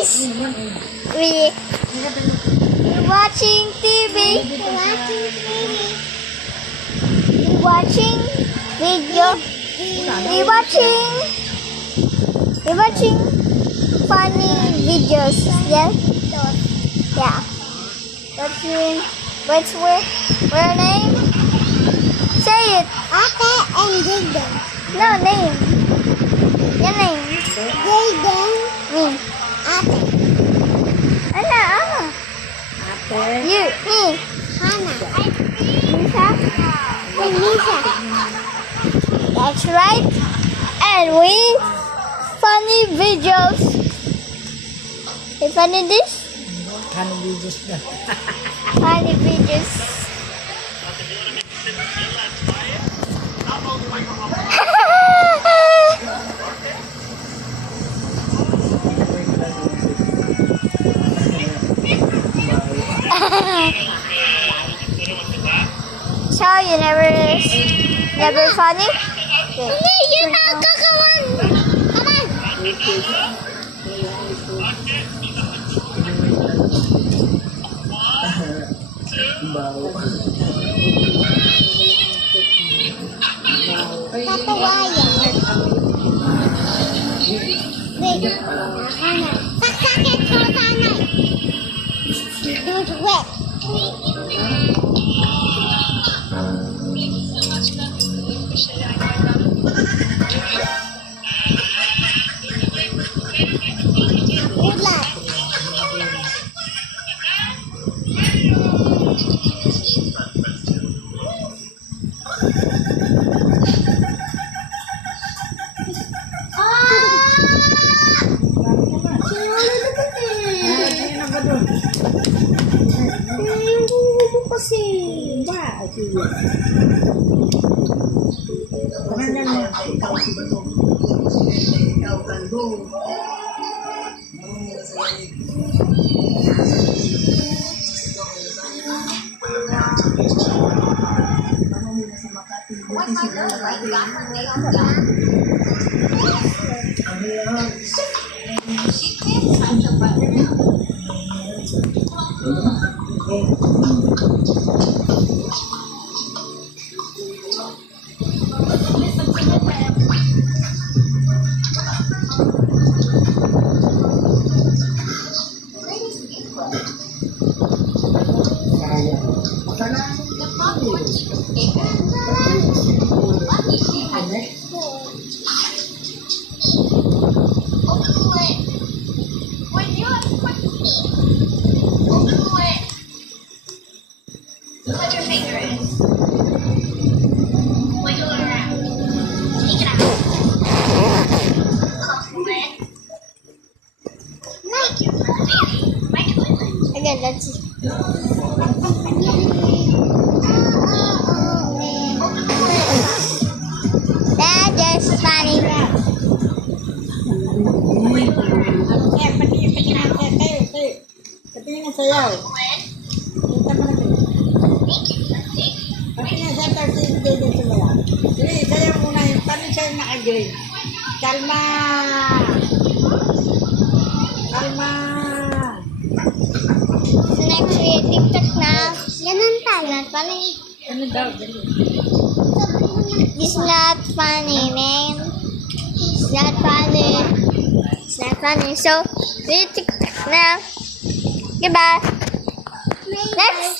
guys, we're watching TV. We're watching video. We're watching funny videos. Yeah. Yeah. What's where name? Say it. Ate and Jaden. No name. Your name. Jaden. Me. Ate. Ano? You. Me. Hannah. Lisa. And Lisa. That's right. And we funny videos. You funny this? Ano videos na? Funny videos. So you never funny? Hindi, yun ang kakawan. Come on. Tatawa yan. Wait. Hannah. Saksakin ko sana. Don't wet. Ulat. Kasi ba? What your finger is. Wiggle it around. Take it out. Make it liquid. Again, let's see. That is funny. Patingin ang sayaw. Kita mo na ito. Patingin ang sayaw, tapos yung dito sumayaw. Sige, sayaw muna yun. Paano siya naka-green? Kalma! Kalma! So next we TikTok na. Ganun tayo. Not funny. Ano daw? Dali. It's not funny, man. It's not funny. It's not funny. So we TikTok now. Goodbye. Next.